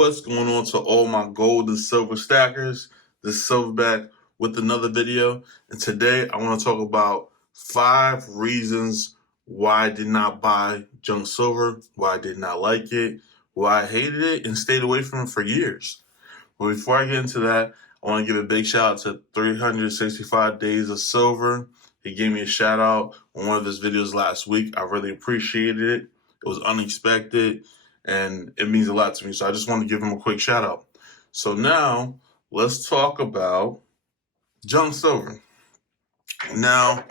What's going on to all my gold and silver stackers? This is Silverback with another video. And today I want to talk about 5 reasons why I did not buy junk silver, why I did not like it, why I hated it, and stayed away from it for years. But before I get into that, I want to give a big shout out to 365 Days of Silver. He gave me a shout out on one of his videos last week. I really appreciated it. It was unexpected and it means a lot to me. So I just want to give him a quick shout out. So now let's talk about junk silver. Now,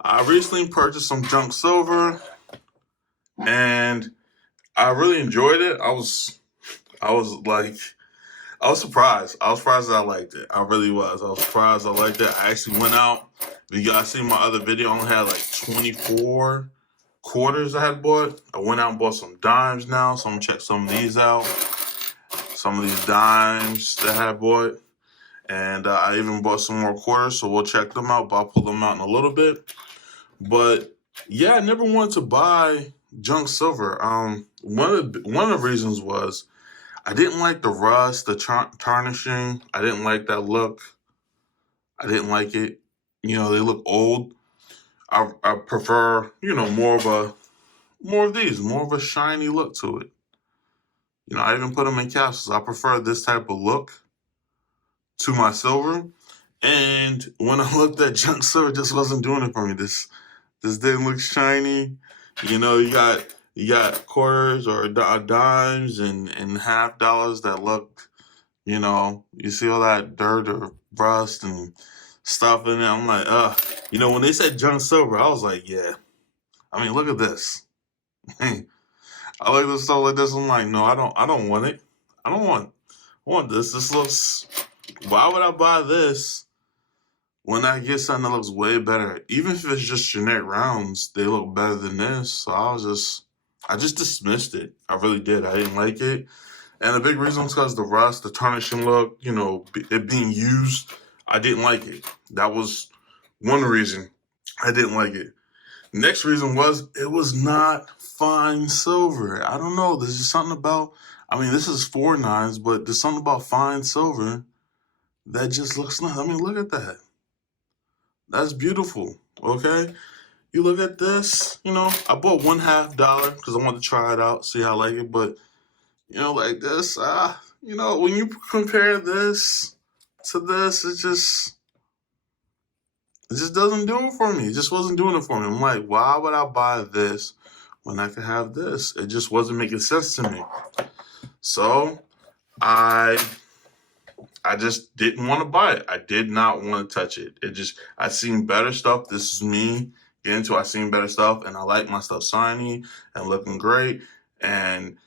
I recently purchased some junk silver and I really enjoyed it. I was surprised. I was surprised that I liked it. I really was. I was surprised I liked it. I actually went out. If you guys seen my other video, I only had like 24 quarters I had bought. I went out and bought some dimes now, so I'm gonna check some of these out. Some of these dimes that I had bought. And I even bought some more quarters, so we'll check them out, but I'll pull them out in a little bit. But yeah, I never wanted to buy junk silver. One of the reasons was I didn't like the rust, the tarnishing. I didn't like that look. I didn't like it. You know, they look old. I prefer, you know, more of a shiny look to it. You know, I even put them in capsules. I prefer this type of look to my silver. And when I looked at junk silver, it just wasn't doing it for me. This didn't look shiny. You know, you got quarters or dimes and half dollars that look, you know, you see all that dirt or rust and stuff in it. I'm like, you know, when they said junk silver, I was like, yeah. I mean, look at this. I look at stuff like this. I'm like, no, I don't want it. I want this. This looks. Why would I buy this when I get something that looks way better? Even if it's just generic rounds, they look better than this. So I just dismissed it. I really did. I didn't like it. And the big reason was because the rust, the tarnishing look, you know, it being used, I didn't like it. That was one reason I didn't like it. Next reason was it was not fine silver. I don't know. There's just something about, I mean, this is 4 nines, but there's something about fine silver that just looks nice. I mean, look at that. That's beautiful, okay? You look at this, you know, I bought $1/2 because I wanted to try it out, see how I like it. But, you know, like this, you know, when you compare this to this, it just doesn't do it for me. It just wasn't doing it for me. I'm like, why would I buy this when I could have this? It just wasn't making sense to me. So I just didn't want to buy it. I did not want to touch it. I seen better stuff. This is me getting into. I seen better stuff, and I like my stuff shiny and looking great. And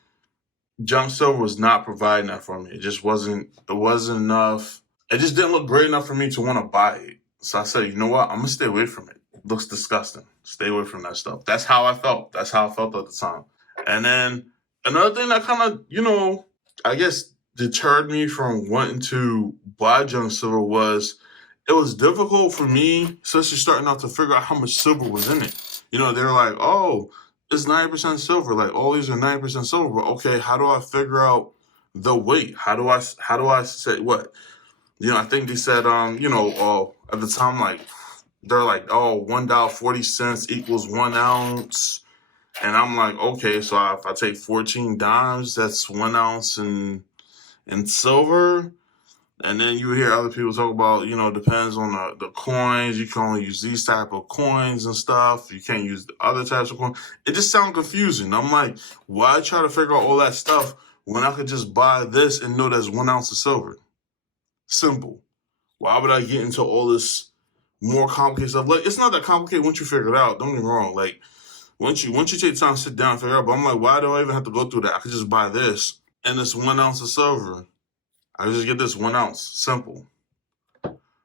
junk silver was not providing that for me. It wasn't enough. It just didn't look great enough for me to want to buy it. So I said, you know what? I'm gonna stay away from it. It looks disgusting. Stay away from that stuff. That's how I felt. That's how I felt at the time. And then another thing that kind of, you know, I guess deterred me from wanting to buy junk silver was it was difficult for me, especially starting out, to figure out how much silver was in it. You know, they're like, oh, it's 90% silver. Like, all these are 90% silver. But okay, how do I figure out the weight? How do I say what? You know, I think they said, you know, at the time, like, they're like, oh, $1.40 equals 1 ounce. And I'm like, okay, so if I take 14 dimes, that's 1 ounce in silver. And then you hear other people talk about, you know, depends on the coins. You can only use these type of coins and stuff. You can't use the other types of coins. It just sounds confusing. I'm like, why try to figure out all that stuff when I could just buy this and know that's 1 ounce of silver? Simple. Why would I get into all this more complicated stuff? Like, it's not that complicated once you figure it out. Don't get me wrong. Like, once you take time to sit down and figure it out. But I'm like, why do I even have to go through that? I could just buy this and it's 1 ounce of silver. I just get this 1 ounce. Simple.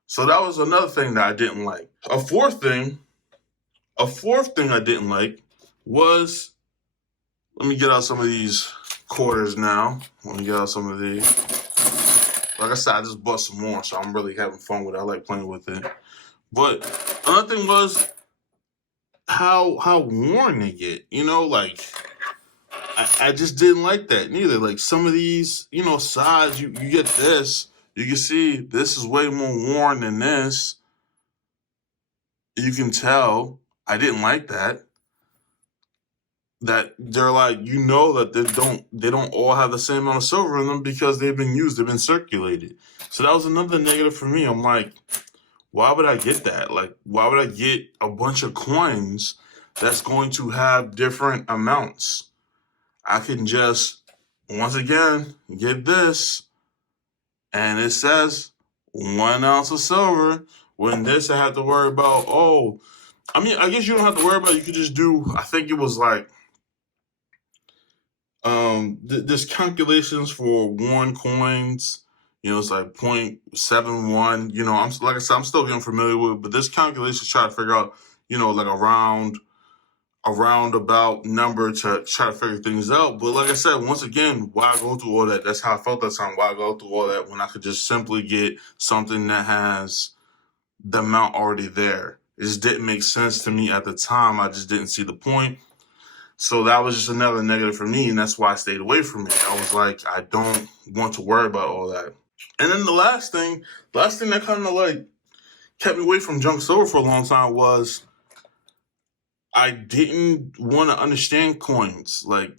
So that was another thing that I didn't like. A fourth thing I didn't like was, let me get out some of these quarters now. Let me get out some of these. Like I said, I just bought some more, so I'm really having fun with it. I like playing with it. But another thing was how worn they get. You know, like, I just didn't like that neither. Like some of these, sides, you get this. You can see this is way more worn than this. You can tell I didn't like that. That they're like, that they don't all have the same amount of silver in them because they've been used, they've been circulated. So that was another negative for me. I'm like, why would I get that? Like, why would I get a bunch of coins that's going to have different amounts? I can just, once again, get this, and it says 1 ounce of silver. When this, I have to worry about, I guess you don't have to worry about it. You could just do, I think it was like, there's calculations for worn coins. It's like 0.71. I'm like I said, I'm still getting familiar with it, but this calculation try to figure out, like a roundabout number to try to figure things out. But like I said, once again, why go through all that? That's how I felt that time. Why go through all that when I could just simply get something that has the amount already there? It just didn't make sense to me at the time. I just didn't see the point. So that was just another negative for me, and that's why I stayed away from it. I was like, I don't want to worry about all that. And then the last thing that kind of like kept me away from junk silver for a long time was I didn't want to understand coins. Like,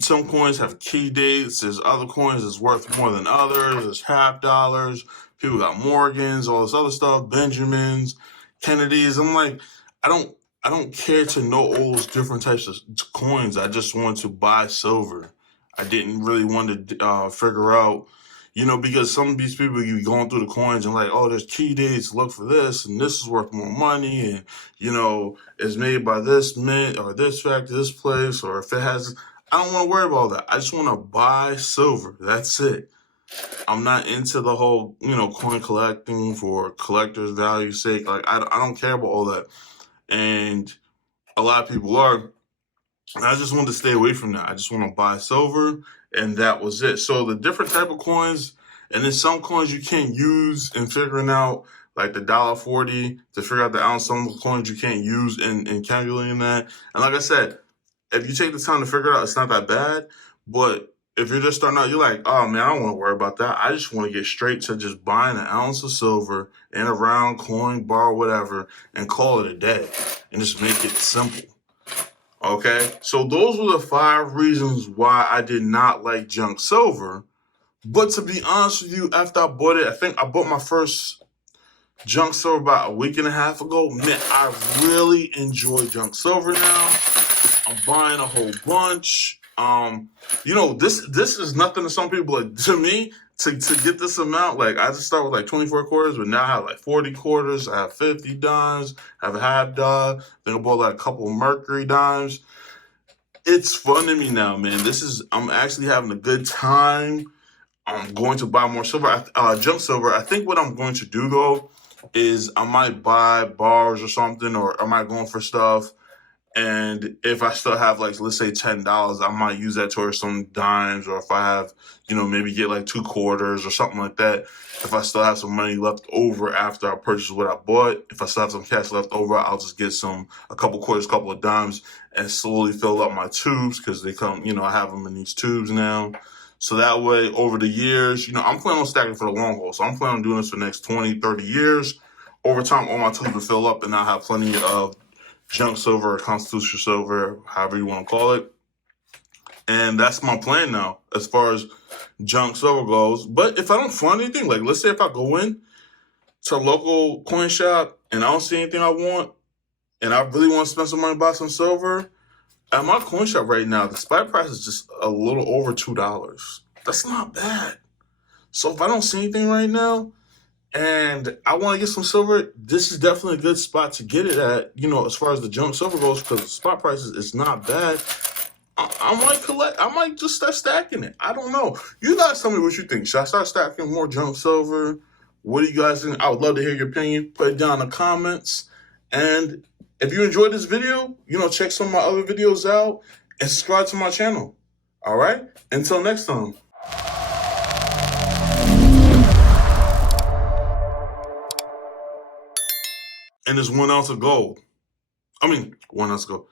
some coins have key dates. There's other coins that's worth more than others. There's half dollars. People got Morgans, all this other stuff, Benjamins, Kennedys. I'm like, I don't care to know all those different types of coins. I just want to buy silver. I didn't really want to figure out, because some of these people, you going through the coins and like, oh, there's key dates, look for this, and this is worth more money, and, it's made by this mint or this factory, this place, or if it has, I don't want to worry about all that. I just want to buy silver. That's it. I'm not into the whole, coin collecting for collector's value sake. Like, I don't care about all that. And a lot of people are. And I just wanted to stay away from that. I just want to buy silver, and that was it. So the different type of coins, and then some coins you can't use in figuring out, like the $1.40 to figure out the ounce. Some coins you can't use in calculating that. And like I said, if you take the time to figure it out, it's not that bad. But if you're just starting out, you're like, oh man, I don't want to worry about that. I just want to get straight to just buying an ounce of silver in a round coin, bar, whatever, and call it a day, and just make it simple. Okay, so those were the 5 reasons why I did not like junk silver. But to be honest with you, after I bought it, I think I bought my first junk silver about a week and a half ago. Man, I really enjoy junk silver now. I'm buying a whole bunch. This is nothing to some people. Like, to me, to get this amount, like, I just start with like 24 quarters, but now I have like 40 quarters. I have 50 dimes. I have a half dime. Then I bought like a couple of Mercury dimes. It's fun to me now, man. I'm actually having a good time. I'm going to buy more silver, junk silver. I think what I'm going to do though is I might buy bars or something, or I might go for stuff. And if I still have, like, let's say $10, I might use that towards some dimes, or if I have, maybe get like 2 quarters or something like that. If I still have some money left over after I purchase what I bought, if I still have some cash left over, I'll just get a couple quarters, couple of dimes, and slowly fill up my tubes, because they come, I have them in these tubes now. So that way, over the years, I'm planning on stacking for the long haul. So I'm planning on doing this for the next 20, 30 years. Over time, all my tubes will fill up, and I'll have plenty of junk silver or constitutional silver, however you want to call it. And that's my plan now as far as junk silver goes. But if I don't find anything, like, let's say if I go in to a local coin shop and I don't see anything I want, and I really want to spend some money to buy some silver, at my coin shop right now, the spot price is just a little over $2. That's not bad. So if I don't see anything right now, and I want to get some silver, this is definitely a good spot to get it at, as far as the junk silver goes, because the spot prices is not bad. I might just start stacking it. I don't know. You guys tell me what you think. Should I start stacking more junk silver? What do you guys think? I would love to hear your opinion. Put it down in the comments. And if you enjoyed this video, check some of my other videos out and subscribe to my channel. All right? Until next time. And there's 1 ounce of gold. 1 ounce of gold.